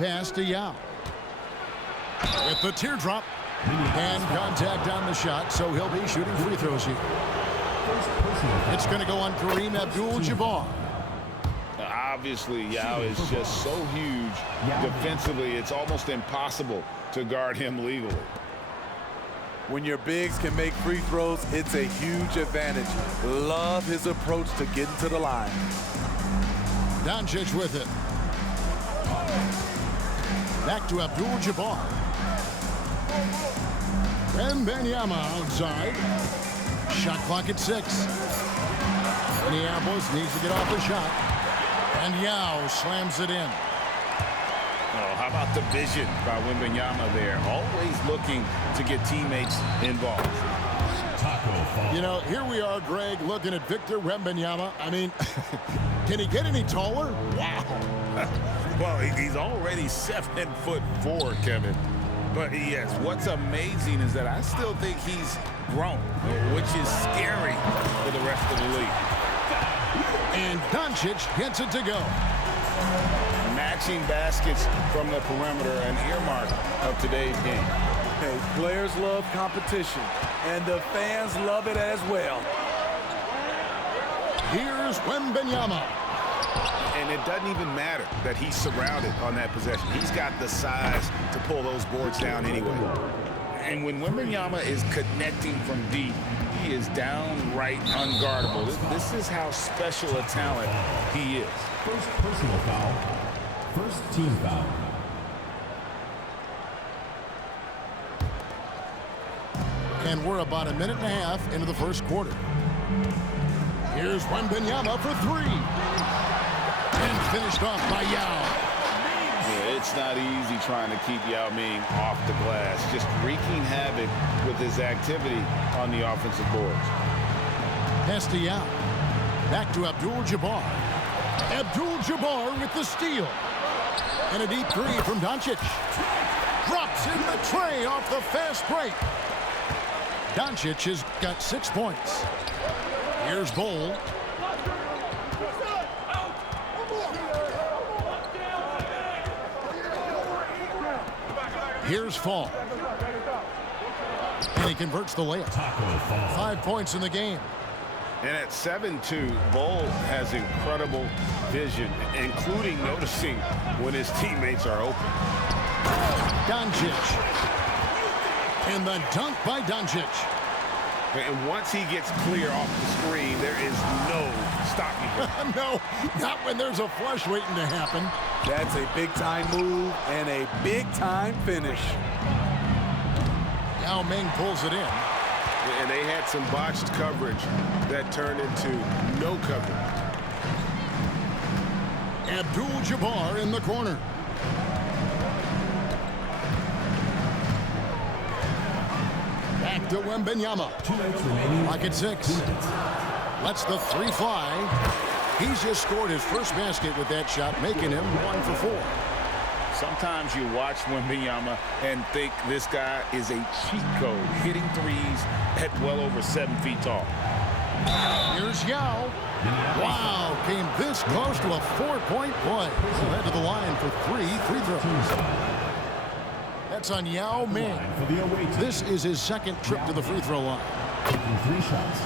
pass to Yao. With the teardrop. And contact on the shot, so he'll be shooting free throws here. It's going to go on Kareem Abdul-Jabbar. Obviously, Yao is just so huge defensively, it's almost impossible to guard him legally. When your bigs can make free throws, it's a huge advantage. Love his approach to getting to the line. Doncic with it. Back to Abdul-Jabbar. Wembanyama outside. Shot clock at 6. Minneapolis needs to get off the shot. And Yao slams it in. Oh, how about the vision by Wembanyama there? Always looking to get teammates involved. You know, here we are, Greg, looking at Victor Wembanyama. I mean, can he get any taller? Wow. Well, he's already 7'4", Kevin. But yes, what's amazing is that I still think he's grown, which is scary for the rest of the league. And Doncic gets it to go. Matching baskets from the perimeter, an earmark of today's game. Hey, players love competition, and the fans love it as well. Here's Wembanyama. And it doesn't even matter that he's surrounded on that possession. He's got the size to pull those boards down anyway. And when Wembanyama is connecting from deep, he is downright unguardable. This is how special a talent he is. First personal foul. First team foul. And we're about a minute and a half into the first quarter. Here's Wembanyama for 3. And finished off by Yao. Yeah, it's not easy trying to keep Yao Ming off the glass. Just wreaking havoc with his activity on the offensive boards. Pass to Yao. Back to Abdul-Jabbar. Abdul-Jabbar with the steal. And a deep 3 from Doncic. Drops in the tray off the fast break. Doncic has got 6 points. Here's Bol. Here's Fall. And he converts the layup. 5 points in the game. And at 7'2", Bol has incredible vision, including noticing when his teammates are open. Doncic. And the dunk by Doncic. And once he gets clear off the screen, there is no stopping him. No, not when there's a flush waiting to happen. That's a big-time move and a big-time finish. Yao Ming pulls it in. And they had some botched coverage that turned into no coverage. Abdul-Jabbar in the corner. Back to Wembanyama. 2 minutes remaining. Clock at 6. Lets the 3 fly. He's just scored his first basket with that shot, making him 1 for 4. Sometimes you watch Wembanyama and think this guy is a cheat code, hitting threes at well over 7 feet tall. Here's Yao. Wow, came this close to a 4-point play. He'll head to the line for 3 free throws. That's on Yao Ming. This is his second trip to the free throw line. 3 shots.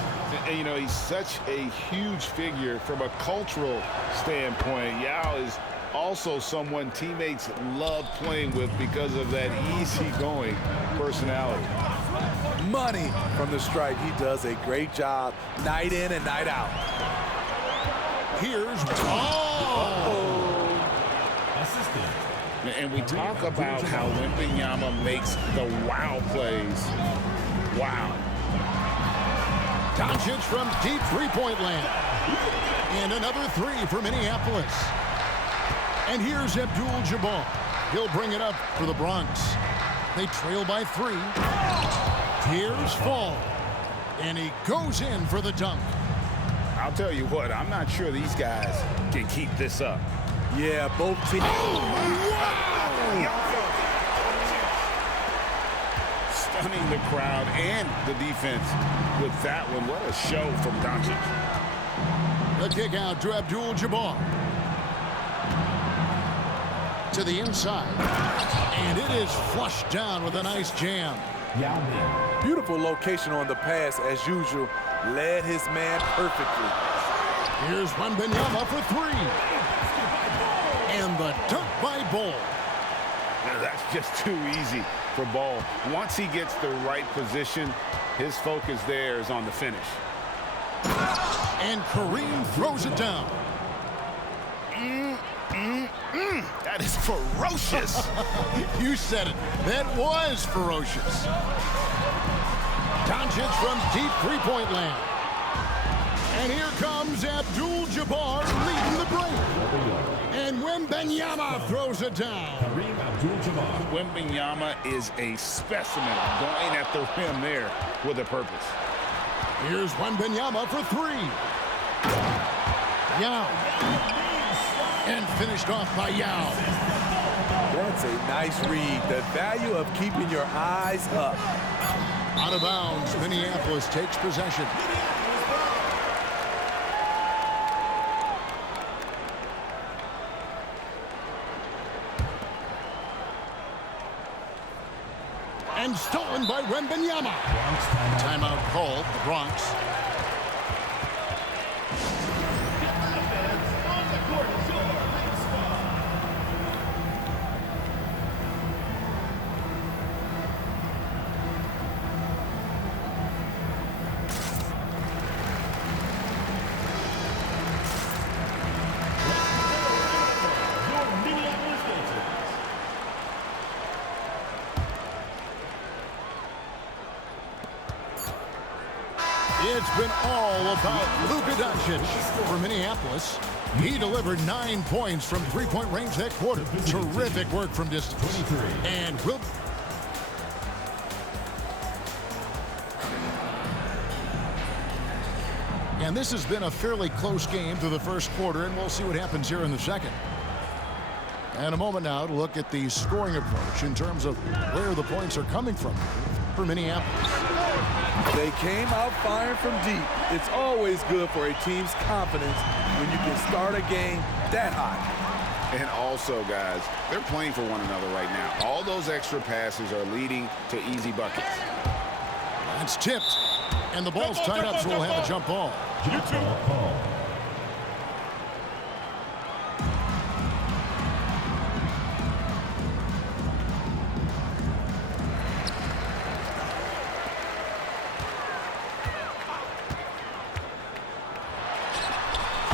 And, you know, he's such a huge figure from a cultural standpoint. Yao is also someone teammates love playing with because of that easygoing personality. Money from the stripe. He does a great job night in and night out. Here's Assistant. And we talk about how Wembanyama makes the wow plays. Wow. Doncic from deep three-point land. And another 3 for Minneapolis. And here's Abdul-Jabbar. He'll bring it up for the Bronx. They trail by 3. Here's Fall. And he goes in for the dunk. I'll tell you what, I'm not sure these guys can keep this up. Yeah, both teams. Stunning the crowd and the defense with that one. What a show from Doncic. The kick out to Abdul-Jabbar. to the inside. And it is flushed down with a nice jam. Yao Ming. Beautiful location on the pass, as usual. Led his man perfectly. Here's Wembanyama for three. And the dunk by Ball. Now, that's just too easy for Ball. Once he gets the right position, his focus there is on the finish. And Kareem throws it down. That is ferocious. You said it. That was ferocious. Doncic from deep three-point land. And here comes Abdul-Jabbar leading the break. And Wembanyama throws it down. Kareem Abdul-Jabbar. Wembanyama is a specimen going at the rim there with a purpose. Here's Wembanyama for three. Yao. And finished off by Yao. That's a nice read. The value of keeping your eyes up. Out of bounds, Minneapolis takes possession. And stolen by Wembanyama. Timeout called, the Bronx. It's been all about Luka Doncic for Minneapolis. He delivered 9 points from three-point range that quarter. Terrific work from distance. 23. And will. And this has been a fairly close game through the first quarter, and we'll see what happens here in the second. And a moment now to look at the scoring approach in terms of where the points are coming from for Minneapolis. They came out firing from deep. It's always good for a team's confidence when you can start a game that hot. And also, guys, they're playing for one another right now. All those extra passes are leading to easy buckets. It's tipped, and the ball's tied up, so we'll have a jump ball. Jump ball call.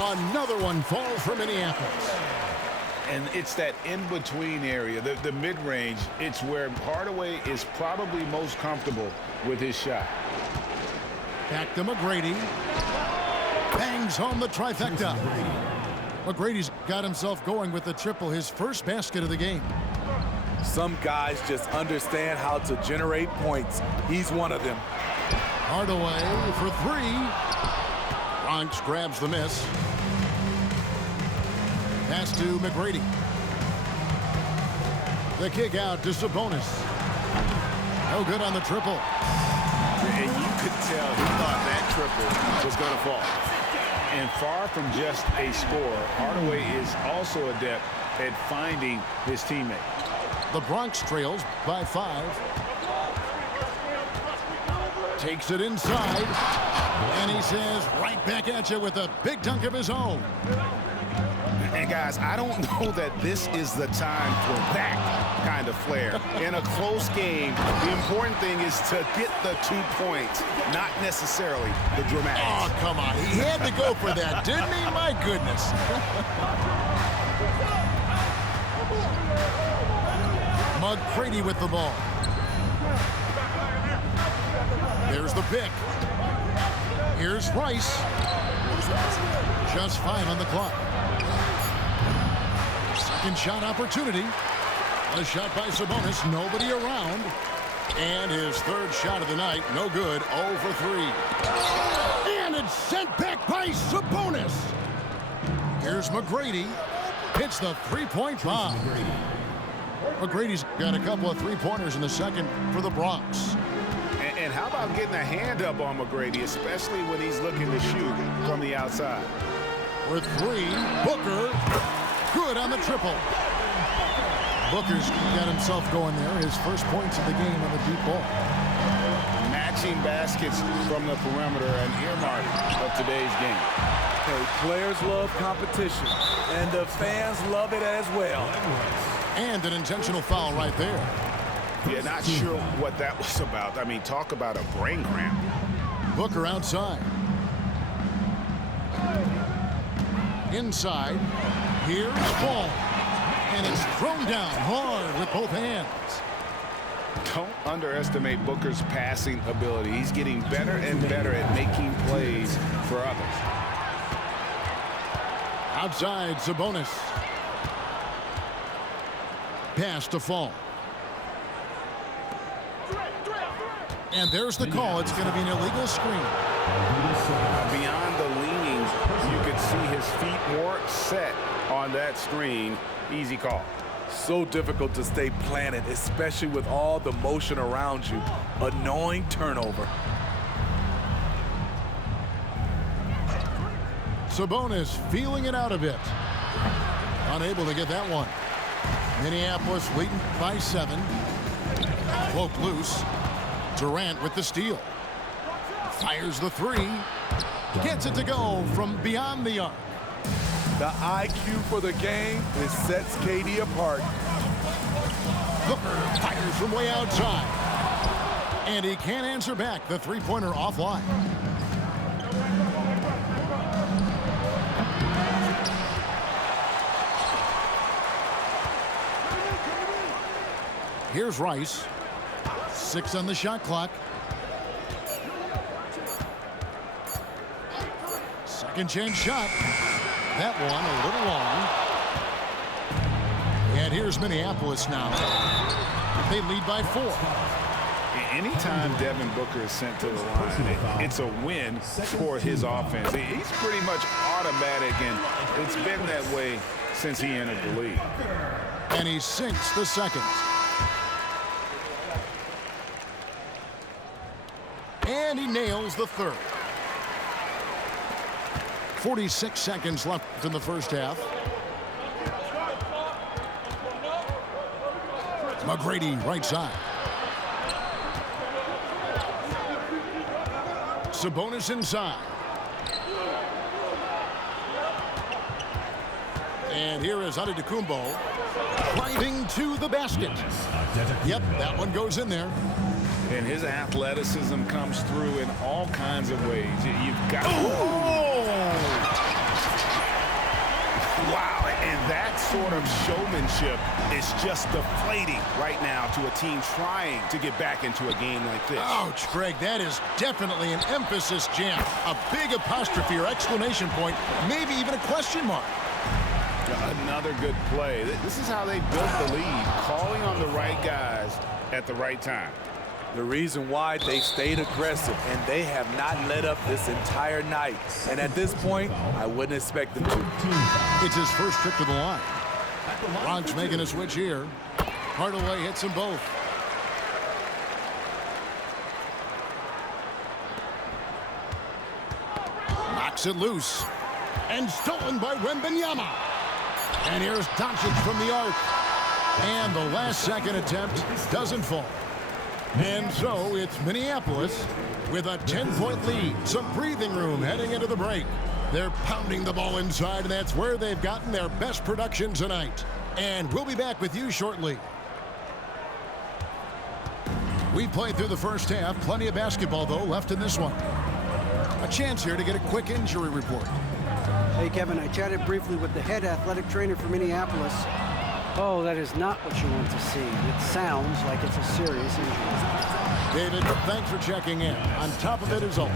Another one falls for Minneapolis. And it's that in-between area, the mid-range. It's where Hardaway is probably most comfortable with his shot. Back to McGrady. Bangs home the trifecta. McGrady's got himself going with the triple, his first basket of the game. Some guys just understand how to generate points. He's one of them. Hardaway for three. Bronx grabs the miss. Pass to McGrady. The kick out to Sabonis. No good on the triple. And you could tell he thought that triple was going to fall. And far from just a scorer, Hardaway is also adept at finding his teammate. The Bronx trails by 5. Takes it inside. And he says, right back at you with a big dunk of his own. And guys, I don't know that this is the time for that kind of flair. In a close game, the important thing is to get the 2 points, not necessarily the dramatics. Oh, come on. He had to go for that, didn't he? My goodness. McGrady with the ball. There's the pick. Here's Rice. Just 5 on the clock. Second shot opportunity. A shot by Sabonis. Nobody around. And his third shot of the night. No good. 0 for 3. And it's sent back by Sabonis. Here's McGrady. Hits the three-point bomb. McGrady's got a couple of three-pointers in the second for the Bronx. And how about getting a hand up on McGrady, especially when he's looking to shoot from the outside? For 3, Booker. Good on the triple. Booker's got himself going there. His first points of the game on the deep ball. Matching baskets from the perimeter, an earmark of today's game. Hey, players love competition, and the fans love it as well. And an intentional foul right there. Yeah, not sure what that was about. I mean, talk about a brain cramp. Booker outside. Inside. Here's ball. And it's thrown down hard with both hands. Don't underestimate Booker's passing ability. He's getting better and better at making plays for others. Outside, Sabonis. Pass to Fall. And there's the call. It's going to be an illegal screen. Beyond the leaning, you could see his feet more set on that screen. Easy call. So difficult to stay planted, especially with all the motion around you. Annoying turnover. Sabonis feeling it out a bit. Unable to get that one. Minneapolis leading by 7. Cloak loose. Durant with the steal. Fires the 3. Gets it to go from beyond the arc. The IQ for the game is sets KD apart. Booker fires from way outside. And he can't answer back. The three-pointer offline. Here's Rice. 6 on the shot clock. Second chance shot. That one a little long. And here's Minneapolis now. They lead by 4. Anytime Devin Booker is sent to the line, it's a win for his offense. He's pretty much automatic, and it's been that way since he entered the league. And he sinks the second. And he nails the third. 46 seconds left in the first half. McGrady right side. Sabonis inside. And here is Antetokounmpo driving to the basket. Yep, that one goes in there. And his athleticism comes through in all kinds of ways. You've got... Wow, and that sort of showmanship is just deflating right now to a team trying to get back into a game like this. Ouch, Greg, that is definitely an emphasis jam. A big apostrophe or exclamation point, maybe even a question mark. Another good play. This is how they built the lead, calling on the right guys at the right time. The reason why they stayed aggressive, and they have not let up this entire night. And at this point, I wouldn't expect them to. It's his first trip to the line. Bronx making a switch here. Hardaway hits them both. Knocks it loose. And stolen by Wembanyama. And here's Doncic from the arc. And the last second attempt doesn't fall. And so it's Minneapolis with a 10-point lead. Some breathing room heading into the break. They're pounding the ball inside, and that's where they've gotten their best production tonight. And we'll be back with you shortly. We played through the first half. Plenty of basketball, though, left in this one. A chance here to get a quick injury report. Hey, Kevin, I chatted briefly with the head athletic trainer for Minneapolis. Oh, that is not what you want to see. It sounds like it's a serious injury. David, thanks for checking in. On top of it is always.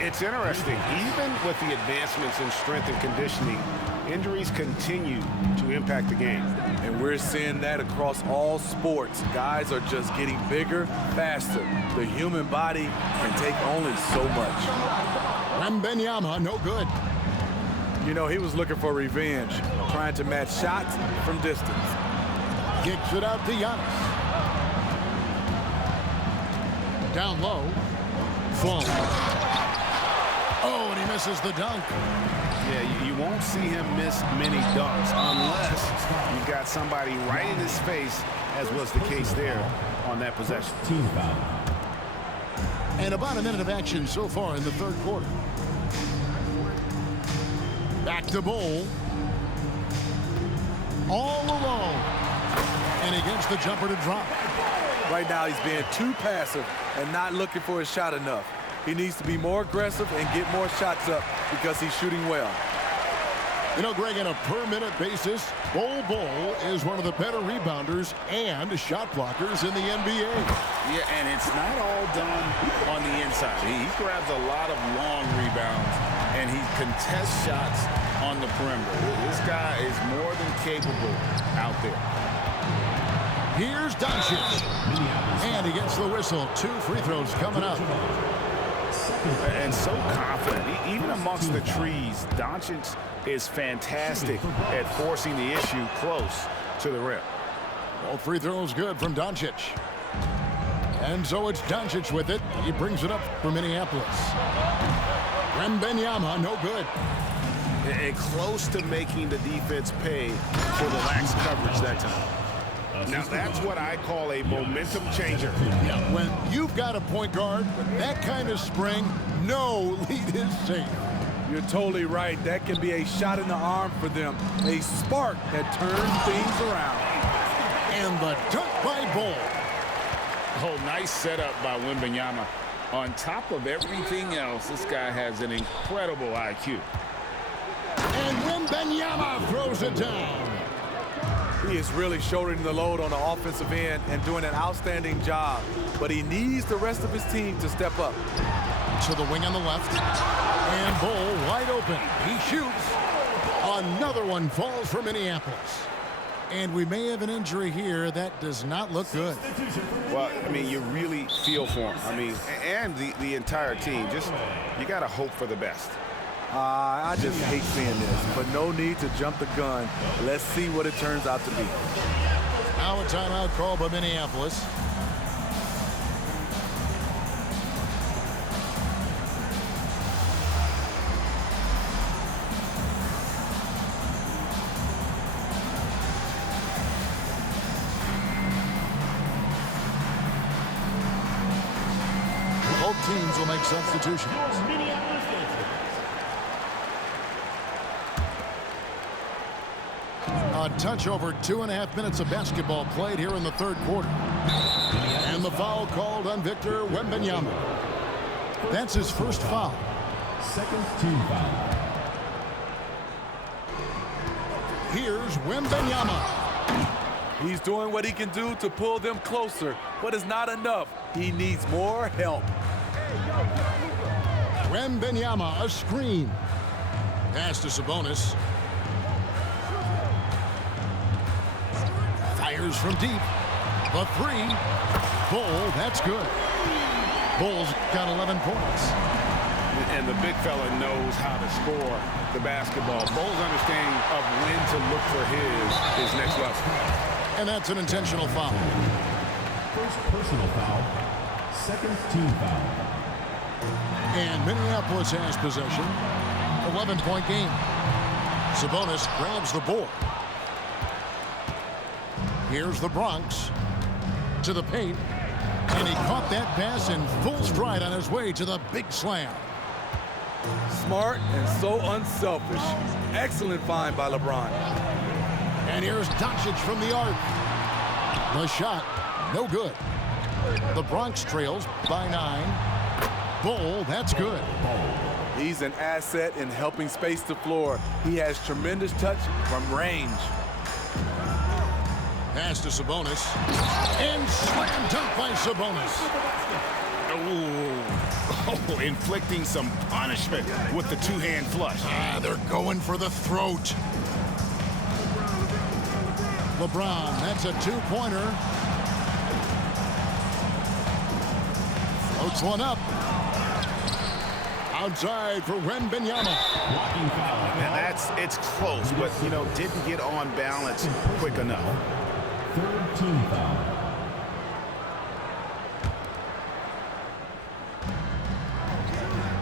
It's interesting. Even with the advancements in strength and conditioning, injuries continue to impact the game. And we're seeing that across all sports. Guys are just getting bigger, faster. The human body can take only so much. Wembanyama, no good. You know, he was looking for revenge, trying to match shots from distance. Kicks it out to Giannis. Down low. Fall. Oh, and he misses the dunk. Yeah, you won't see him miss many dunks unless you've got somebody right in his face, as was the case there on that possession. Team foul. And about a minute of action so far in the third quarter. Back to Bol. All alone. And he gets the jumper to drop. Right now, he's being too passive and not looking for his shot enough. He needs to be more aggressive and get more shots up because he's shooting well. You know, Greg, on a per-minute basis, Bol is one of the better rebounders and shot blockers in the NBA. Yeah, and it's not all done on the inside. He grabs a lot of long rebounds, and he contests shots on the perimeter. This guy is more than capable out there. Here's Doncic. And he gets the whistle. 2 free throws coming up. And so confident. Even amongst the trees, Doncic is fantastic at forcing the issue close to the rim. All free throws good from Doncic. And so it's Doncic with it. He brings it up for Minneapolis. Wembanyama, no good. And close to making the defense pay for the lax coverage that time. Now, that's what I call a momentum changer. Yeah, when you've got a point guard with that kind of spring, no lead is safe. You're totally right. That can be a shot in the arm for them. A spark that turns things around. And the dunk by Bol. Oh, nice setup by Wembanyama. On top of everything else, this guy has an incredible IQ. And Wembanyama throws it down. He is really shouldering the load on the offensive end and doing an outstanding job. But he needs the rest of his team to step up. To the wing on the left. And Bol wide open. He shoots. Another one falls for Minneapolis. And we may have an injury here. That does not look good. Well, I mean, you really feel for him. I mean, and the entire team. Just, you got to hope for the best. I just hate seeing this, but no need to jump the gun. Let's see what it turns out to be. Now a timeout called by Minneapolis. Both teams will make substitutions. A touch over 2.5 minutes of basketball played here in the third quarter. And the foul called on Victor Wembanyama. That's his first foul. Second team foul. Here's Wembanyama. He's doing what he can do to pull them closer, but it's not enough. He needs more help. Wembanyama, a screen. Pass to Sabonis. Fires from deep. The 3. Bol, that's good. Bol's got 11 points. And the big fella knows how to score the basketball. Bol's understanding of when to look for his next level. And that's an intentional foul. First personal foul. Second team foul. And Minneapolis has possession. 11-point game. Sabonis grabs the board. Here's the Bronx to the paint. And he caught that pass in full stride on his way to the big slam. Smart and so unselfish. Excellent find by LeBron. And here's Doncic from the arc. The shot, no good. The Bronx trails by 9. Bol, that's good. He's an asset in helping space the floor. He has tremendous touch from range. Pass to Sabonis. And slam dunk by Sabonis. Oh, inflicting some punishment with the two-hand flush. They're going for the throat. LeBron, that's a 2-pointer. Floats one up. Outside for Wembanyama. And it's close, but, you know, didn't get on balance quick enough. Third team foul.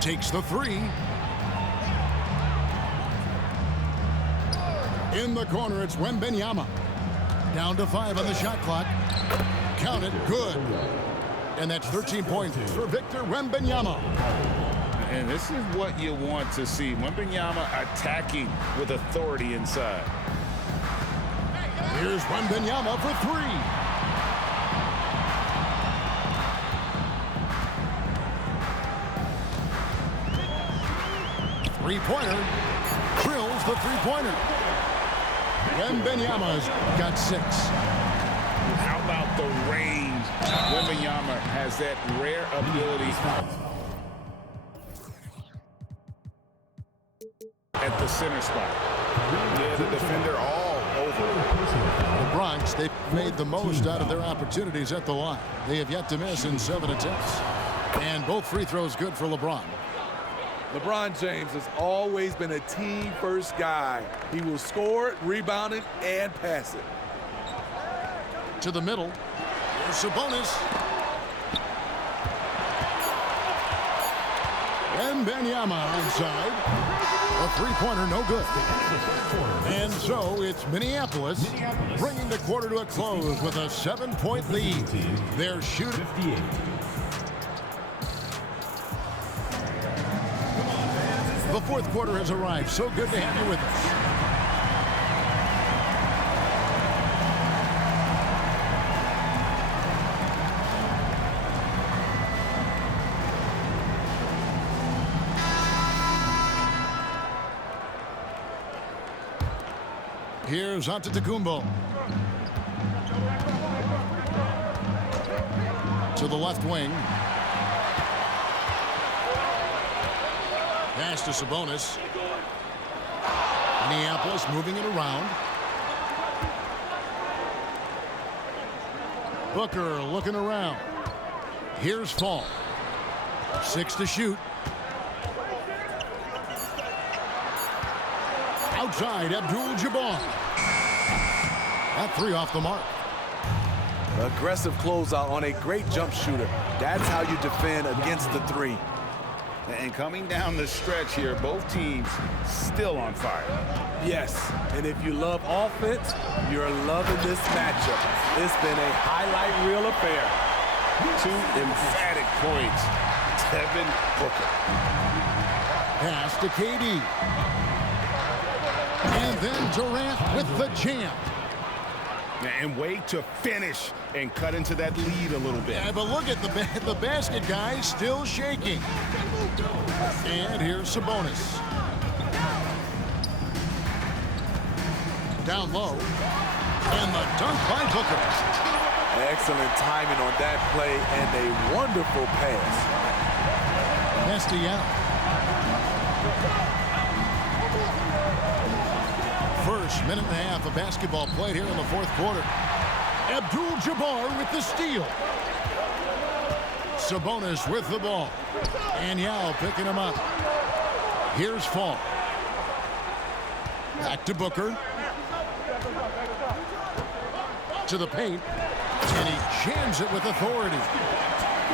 Takes the three. In the corner, it's Wembanyama. Down to 5 on the shot clock. Count it, good. And that's 13 points for Victor Wembanyama. And this is what you want to see. Wembanyama attacking with authority inside. Here's Wembanyama for 3. Three-pointer. Drills the three-pointer. Wembanyama's got 6. How about the range? Wembanyama has that rare ability at the center spot. Yeah, the defender all over. The Bronx, they've made the most out of their opportunities at the line. They have yet to miss in 7 attempts. And both free throws good for LeBron. LeBron James has always been a team-first guy. He will score it, rebound it, and pass it. To the middle. Here's Sabonis. Wembanyama inside. A three-pointer, no good. And so it's Minneapolis bringing the quarter to a close with a 7-point lead. They're shooting. 58. The fourth quarter has arrived. So good to have you with us. Here's Antetokounmpo. To the left wing. Pass to Sabonis. Minneapolis moving it around. Booker looking around. Here's Fall. 6 to shoot. Outside, Abdul-Jabbar. That 3 off the mark. Aggressive closeout on a great jump shooter. That's how you defend against the 3. And coming down the stretch here, both teams still on fire. Yes, and if you love offense, you're loving this matchup. It's been a highlight reel affair. 2 emphatic points. Devin Booker. Pass to KD. And then Durant with the jam. And wait to finish and cut into that lead a little bit. Yeah, but look at the basket guy still shaking. And here's Sabonis. Down low. And the dunk by Booker. Excellent timing on that play and a wonderful pass. Castellano. First minute and a half of basketball played here in the fourth quarter. Abdul-Jabbar with the steal. Sabonis with the ball. And Yao picking him up. Here's Fall. Back to Booker. To the paint. And he jams it with authority.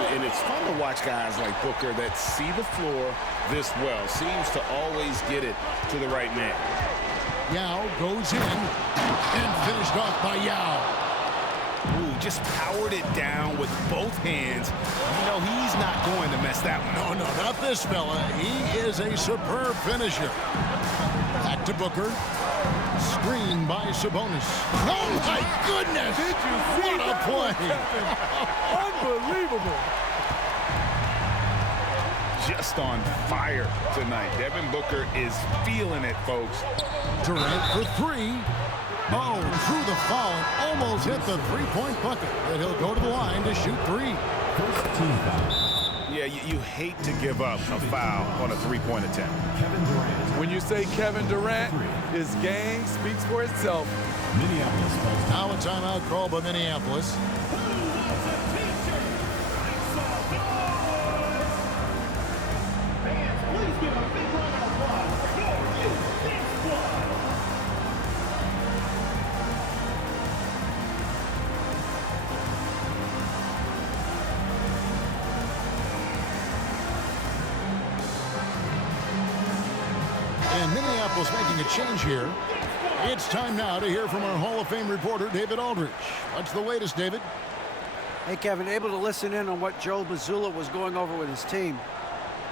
And it's fun to watch guys like Booker that see the floor this well. Seems to always get it to the right man. Yao goes in and finished off by Yao. Ooh, just powered it down with both hands. You know, he's not going to mess that one up. No, not this fella. He is a superb finisher. Back to Booker. Screen by Sabonis. Oh, my goodness! Did you see what a play! Unbelievable. Just on fire tonight. Devin Booker is feeling it, folks. Durant for 3. Oh, through the foul and almost hit the three-point bucket. But he'll go to the line to shoot 3. First team foul. Yeah, you hate to give up a foul on a three-point attempt. Kevin Durant. When you say Kevin Durant, his game speaks for itself. Minneapolis falls Now a timeout call by Minneapolis. Minneapolis making a change here. It's time now to hear from our Hall of Fame reporter, David Aldridge. What's the latest, David? Hey, Kevin, able to listen in on what Joe Mazzulla was going over with his team.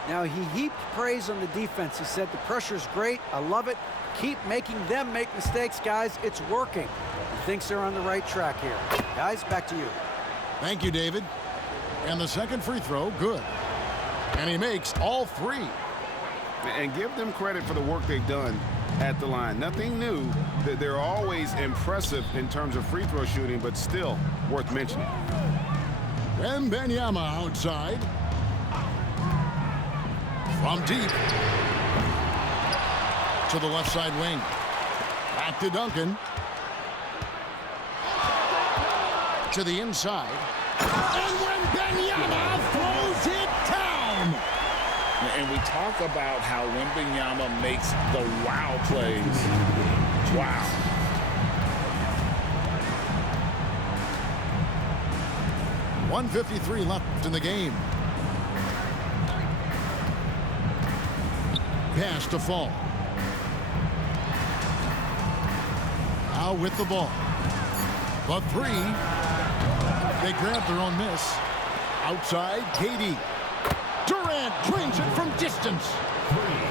Now, he heaped praise on the defense. He said, the pressure's great. I love it. Keep making them make mistakes, guys. It's working. He thinks they're on the right track here. Guys, back to you. Thank you, David. And the second free throw, good. And he makes all three. And give them credit for the work they've done at the line. Nothing new. They're always impressive in terms of free throw shooting, but still worth mentioning. Wembanyama outside. From deep. To the left side wing. Back to Duncan. To the inside. And Wembanyama throws it down. And we talk about how Wembanyama makes the wow plays. Wow. .153 left in the game. Pass to Fall. Now with the ball. The three. They grab their own miss. Outside, KD. Durant drains it from distance.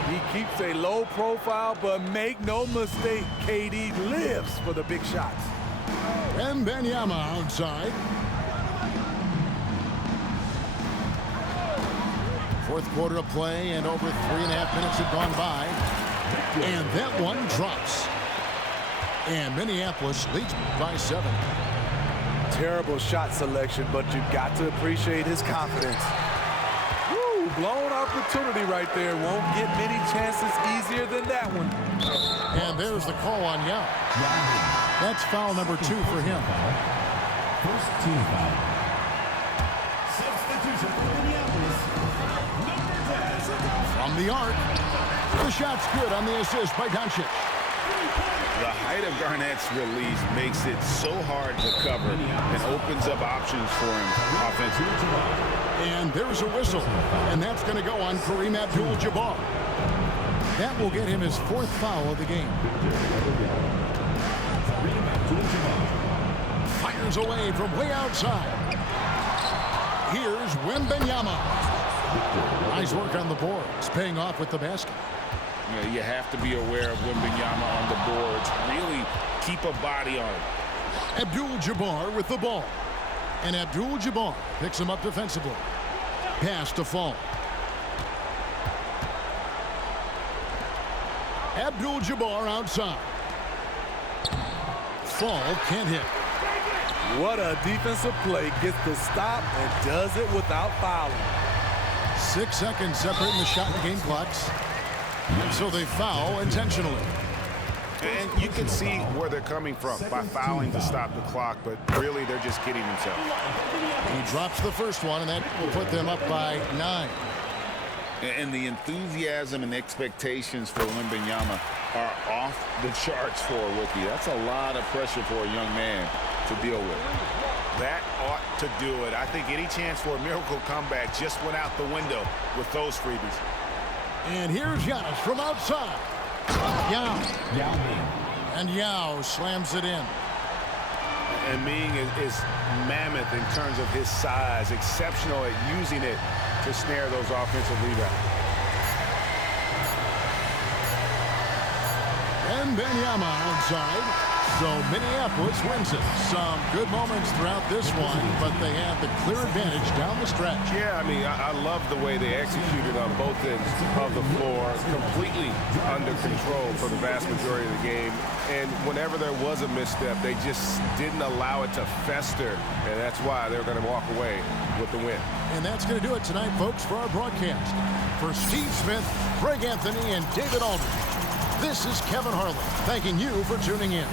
He keeps a low profile, but make no mistake, KD lives for the big shots. Wembanyama outside. Fourth quarter of play, and over 3.5 minutes have gone by. And that one drops. And Minneapolis leads by 7. Terrible shot selection, but you've got to appreciate his confidence. Woo, blown opportunity right there. Won't get many chances easier than that one. And there's the call on Yao. That's foul number 2 for him. First team foul. Substitution for Minneapolis. From the arc. The shot's good on the assist by Doncic. The height of Garnett's release makes it so hard to cover and opens up options for him offensively. And there's a whistle. And that's going to go on Kareem Abdul-Jabbar. That will get him his 4th foul of the game. Fires away from way outside. Here's Wembanyama. Nice work on the boards, paying off with the basket. You have to be aware of Wembanyama on the boards. Really keep a body on it. Abdul-Jabbar with the ball. And Abdul-Jabbar picks him up defensively. Pass to Fall. Abdul-Jabbar outside. Fall can't hit. What a defensive play. Gets the stop and does it without fouling. 6 seconds separating the shot and game clocks. And so they foul intentionally. And you can see where they're coming from by fouling to stop the clock, but really they're just kidding themselves. He drops the first one, and that will put them up by 9. And the enthusiasm and expectations for Wembanyama are off the charts for a rookie. That's a lot of pressure for a young man to deal with. That ought to do it. I think any chance for a miracle comeback just went out the window with those freebies. And here's Giannis from outside. Yao. And Yao slams it in. And Ming is mammoth in terms of his size, exceptional at using it to snare those offensive rebounds. And Wembanyama outside. So Minneapolis wins it. Some good moments throughout this one, but they have the clear advantage down the stretch. Yeah, I mean, I love the way they executed on both ends of the floor, completely under control for the vast majority of the game. And whenever there was a misstep, they just didn't allow it to fester, and that's why they're going to walk away with the win. And that's going to do it tonight, folks, for our broadcast. For Steve Smith, Greg Anthony, and David Aldridge, this is Kevin Harlan, thanking you for tuning in.